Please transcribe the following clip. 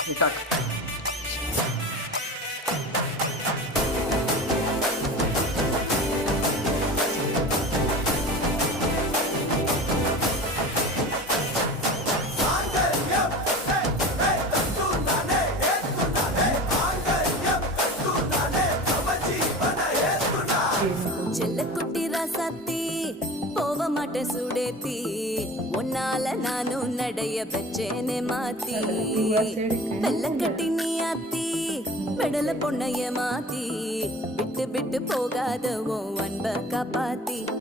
நீ தாக்கு. செல்லக்குட்டி ராசாத்தி போக மாட்டேன் சுடேத்தி உன்னால நானும் நடைய பெற்றேனே மாத்தி வெள்ளக்கட்டி நீ ஆத்தி பெடல பொண்ணைய மாத்தி விட்டு விட்டு போகாத உன் அன்ப காப்பாத்தி